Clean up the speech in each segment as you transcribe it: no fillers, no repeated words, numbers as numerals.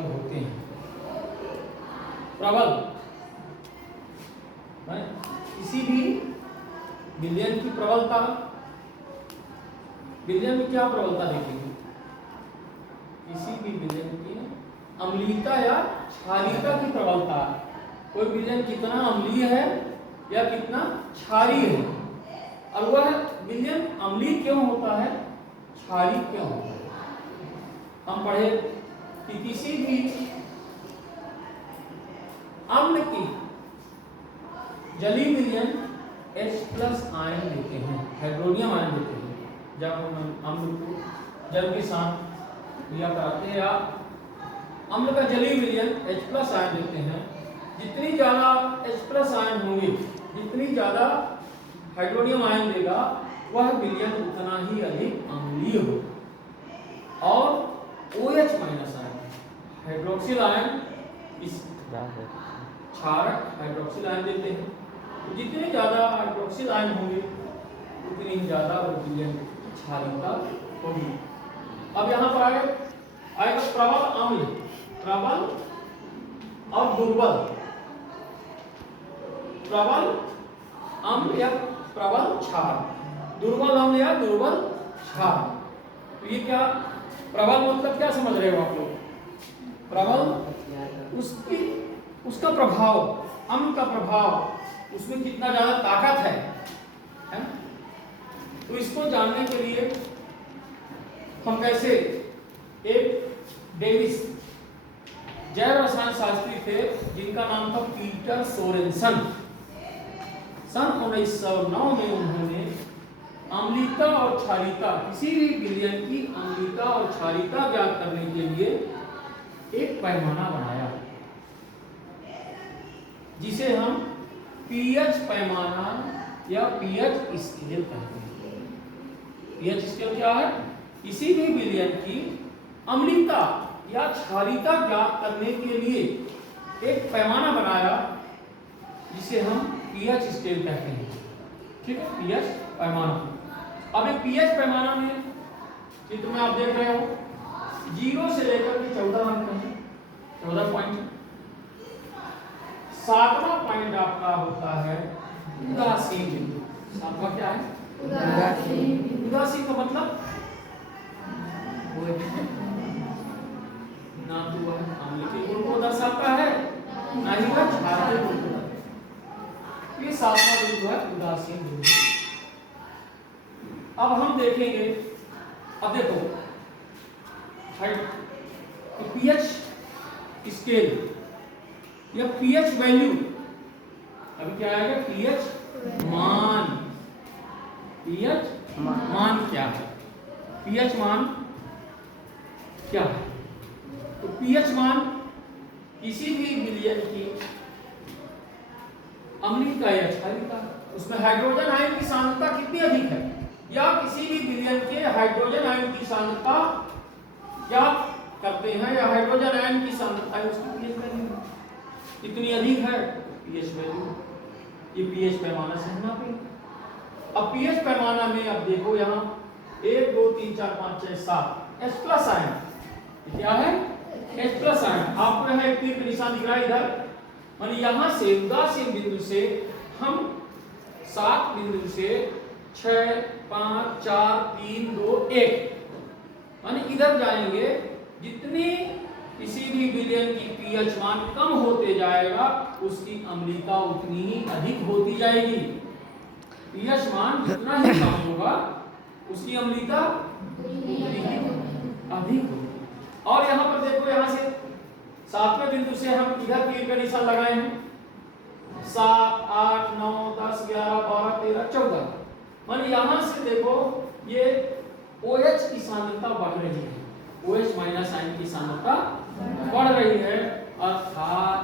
प्रबल होते हैं। प्रबल किसी भी विलयन की प्रबलता, विलयन में क्या प्रबलता देखेंगे, किसी भी विलयन की अम्लीयता या क्षारीयता की प्रबलता। कोई विलयन कितना अम्लीय है या कितना क्षारीय है, और वह विलयन अम्लीय क्यों होता है, क्षारीय क्यों होता है। हम पढ़े कि किसी भी अम्ल की जलीय विलयन H+ आयन देते हैं, हाइड्रोनियम आयन देते हैं। जब हम अम्ल को जल के साथ लिया कराते हैं या अम्ल का जलीय विलयन H+ आयन देते हैं, जितनी ज्यादा H+ आयन होंगे, जितनी ज्यादा हाइड्रोनियम आयन देगा, वह विलयन उतना ही अधिक अम्लीय होगा। और OH- आयन, हाइड्रोक्सिल आयन, इस क्षारक हाइड्रोक्सिल आयन देते हैं। तो जितने ज्यादा हाइड्रोक्सिल आयन होंगे उतनी ही ज्यादा विलयन क्षारीयता होगी। अब यहाँ पर आएगा प्रबल अम्ल, प्रबल और दुर्बल। प्रबल अम्ल या प्रबल क्षार, दुर्बल अम्ल या दुर्बल क्षार। तो ये क्या प्रबल मतलब क्या समझ रहे हो आप लोग? प्रबल उसका प्रभाव, अम्ल का प्रभाव, उसमें कितना ज्यादा ताकत है? तो इसको जानने के लिए हम कैसे, एक डेविस जैव रसायन शास्त्री थे जिनका नाम था पीटर सोरेनसन। सन 1909 में उन्होंने अम्लीयता और क्षारीयता, किसी भी विलयन की अम्लीयता और क्षारीयता ज्ञात करने के लिए एक पैमाना बनाया जिसे हम पीएच पैमाना या पीएच स्केल कहते हैं। पीएच स्केल क्या है? किसी भी विलयन की अम्लीयता या क्षारीयता ज्ञात करने के लिए एक पैमाना बनाया जिसे हम पीएच स्केल कहते हैं। ठीक है, पीएच पैमाना। अब एक पीएच पैमाना में चित्र में आप देख रहे हो 0 से लेकर के 14 अंक हैं, 14 पॉइंट। 7वां पॉइंट आपका होता है उदासीन बिंदु। 7वां क्या है? उदासीन। उदासीन का मतलब ना तो वह अम्ल के गुण को दर्शाता है, ना ही वह क्षार के गुण को दर्शाता है। ये 7वां बिंदु है उदासीन बिंदु। अब हम देखेंगे, अब देखो पीएच स्केल या पीएच वैल्यू, अभी क्या आएगा? पीएच मान। पीएच मान क्या है? पीएच मान क्या है? तो पीएच मान किसी भी विलयन की अम्लीयता या क्षारीयता, उसमें हाइड्रोजन आयन की सांद्रता कितनी अधिक है, या किसी भी विलयन के हाइड्रोजन आयन की सांद्रता क्या करते हैं, या हाइड्रोजन आयन की सांद्रता है उसकी पीएच वैल्यू कितनी अधिक है, पीएच वैल्यू। ये पीएच पैमाना से हम नापेंगे। अब पीएच पैमाना में अब देखो यहाँ 1 2 3 4 5 6 7 H+ आयन, क्या है? H+ ion. आपको यहाँ एक तीर का निशान दिख रहा है इधर, माने यहाँ से उदासीन बिंदु से हम 7 बिंदु से 6 5 4 3 2 1 माने इधर जाएंगे। जितनी किसी भी विलयन की पीएच मान कम होते जाएगा उसकी अम्लीयता उतनी ही अधिक होती जाएगी। पीएच मान जितना ही कम होगा उसकी अम्लीयता उतनी ही अधिक होगी। और यहाँ पर देखो, यहाँ से 7वें बिंदु से हम इधर तीर का निशान लगाए हैं, 7 8 9 10 11 12 13 14 माने यहाँ से देखो ये OH की सांद्रता बढ़ रही है, OH- आयन की सांद्रता बढ़ रही है, अर्थात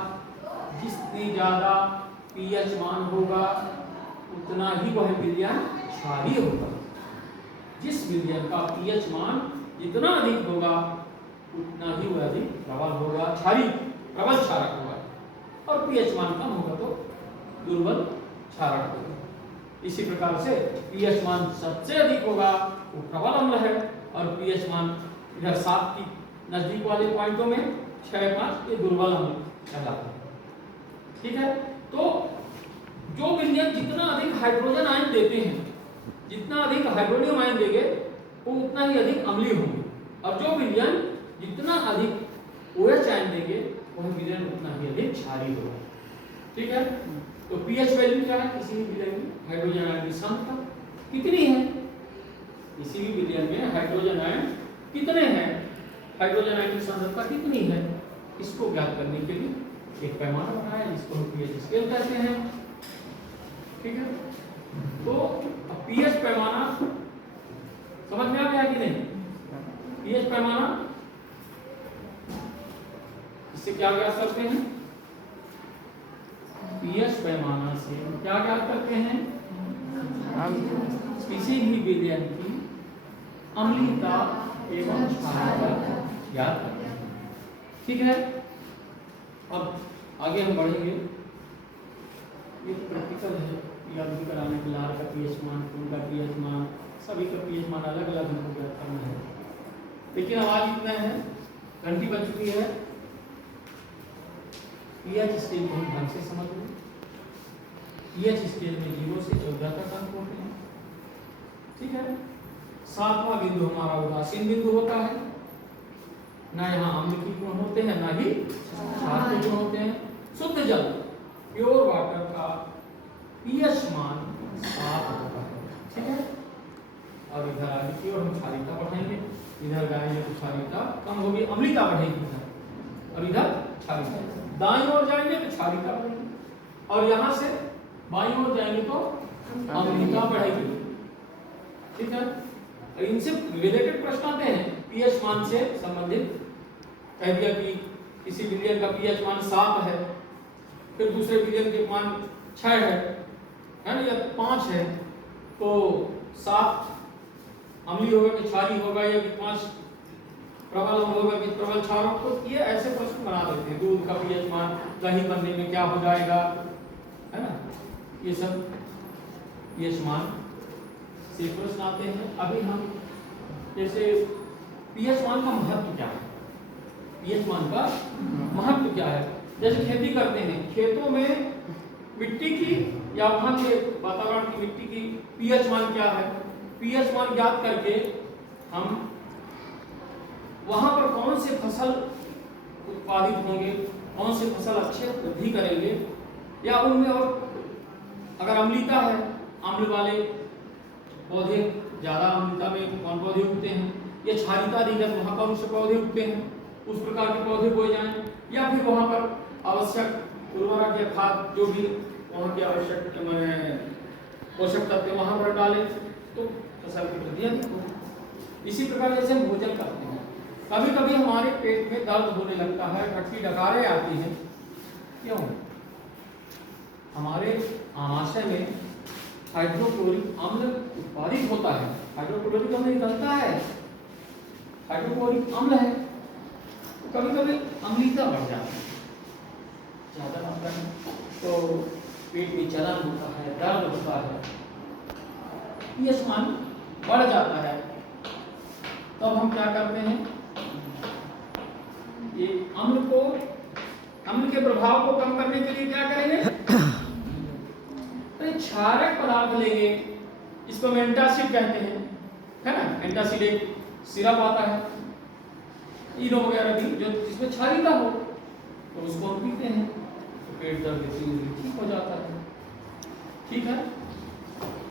जितनी ज्यादा पीएच मान होगा उतना ही वह विलयन क्षारीय होगा। जिस विलयन का पीएच मान जितना अधिक होगा उतना ही वह अधिक प्रबल होगा, क्षारीय, प्रबल क्षारक होगा, और पीएच मान कम होगा तो दुर्बल क्षारक होगा। इसी प्रकार से पीएच मान सबसे अधिक होगा वो प्रबल अम्ल है, और पीएच मान इधर 7 की नजदीक वाले पॉइंटों में 6, 5 ये दुर्बल अम्ल कहलाता है। ठीक है, तो जो विलयन जितना अधिक हाइड्रोजन आयन देते हैं, जितना अधिक हाइड्रोनियम आयन देंगे वो उतना ही अधिक अम्लीय होंगे, और जो विलयन जितना अधिक OH आयन देंगे वह विलयन उतना ही अधिक क्षारीय होगा। ठीक है, तो पीएच वैल्यू क्या है किसी भी विलयन में? हाइड्रोजन आयन की सांद्रता कितनी है, किसी भी विलयन में हाइड्रोजन आयन कितने हैं, हाइड्रोजन आयन की सांद्रता कितनी है, इसको ज्ञात करने के लिए एक पैमाना बनाया जिसको हम पीएच स्केल कहते हैं। ठीक है, तो पीएच पैमाना समझ में आ गया कि नहीं? पीएच पैमाना इससे क्या ज्ञात करते हैं? पीएच पैमाना से क्या ज्ञात करते हैं? किसी भी विलयन की अम्लीयता एवं क्षारीयता ज्ञात करते हैं। ठीक है, अब आगे हम बढ़ेंगे। ये प्रैक्टिकल है, याद भी कराने के लार का पीएच मान, खून का पीएच मान, सभी का पीएच मान अलग अलग हमको ज्ञात करना है। लेकिन आवाज इतना है, घंटी बज चुकी है, पीएच स्केल को हम ढंग से समझ लें। पीएच स्केल में 0 से 14 तक अंक होते हैं। ठीक है, 7वां बिंदु हमारा उदासीन बिंदु होता है, ना यहाँ अम्ल की गुण होते हैं ना ही क्षार के गुण होते हैं। शुद्ध जल प्योर वाटर का पीएच मान 7 होता है। ठीक है, और इधर आगे की ओर हम क्षारीयता बढ़ाएंगे, इधर जाएंगे तो क्षारीयता कम होगी, अम्लीयता बढ़ेगी इधर, और इधर क्षारीयता। दाईं ओर जाएंगे तो क्षारीयता बढ़ेगी, और यहाँ से बाईं ओर जाएंगे तो अम्लीयता बढ़ेगी। ठीक है, इनसे रिलेटेड प्रश्न आते हैं पीएच मान से संबंधित। कह दिया कि किसी विलयन का पीएच मान 7 है, फिर दूसरे विलयन के मान 6 है ना, या 5 है, तो 7 अम्लीय होगा कि क्षारीय होगा, या कि 5 प्रबल अम्ल होगा कि प्रबल क्षार होगा। तो ये ऐसे प्रश्न बना देते हैं। दूध का पीएच मान दही बनने में क्या हो जाएगा, है ना, ये सब पीएच मान से प्रश्न आते हैं। अभी हम जैसे पीएच मान का महत्व क्या है, पीएच मान का महत्व क्या है, जैसे खेती करते हैं, खेतों में मिट्टी की या वहां के वातावरण की मिट्टी की पीएच मान क्या है, पीएच मान ज्ञात करके हम वहां पर कौन से फसल उत्पादित होंगे, कौन से फसल अच्छे वृद्धि करेंगे, या उनमें और अगर अम्लीयता है, अम्ल वाले पौधे ज्यादा अम्लता में कौन पौधे उगते हैं, या क्षारीयता अधिक है तो वहां कौन से पौधे उगते हैं, उस प्रकार के पौधे बोए जाएं, या फिर वहां पर आवश्यक उर्वरक या खाद जो भी वहां के आवश्यक पोषक तत्व वहां पर डालें तो फसल की वृद्धि अधिक हो। इसी प्रकार जैसे हम भोजन करते हैं, कभी कभी हमारे पेट में दर्द होने लगता है, खट्टी डकारें आती हैं, क्यों? हमारे आमाशय में हाइड्रोक्लोरिक अम्ल उत्पादित होता है, हाइड्रोक्लोरिक अम्ल निकलता है, हाइड्रोक्लोरिक अम्ल है, तो कभी कभी अम्लीयता बढ़ जाती है ज्यादा मात्रा में, तो पेट में जलन होता है, दर्द होता है, पीएच मान बढ़ जाता है। तब हम क्या करते हैं, ये अम्ल के प्रभाव को कम करने के लिए क्या करेंगे, तो क्षारक पदार्थ लेंगे, इसको हम एंटासिड कहते हैं, है ना, एंटासिड एक सिरप आता है इनो वगैरह भी, जो जिसमें क्षारीयता हो, तो उसको हम पीते हैं, तो पेट दर्द ठीक हो जाता है। ठीक है।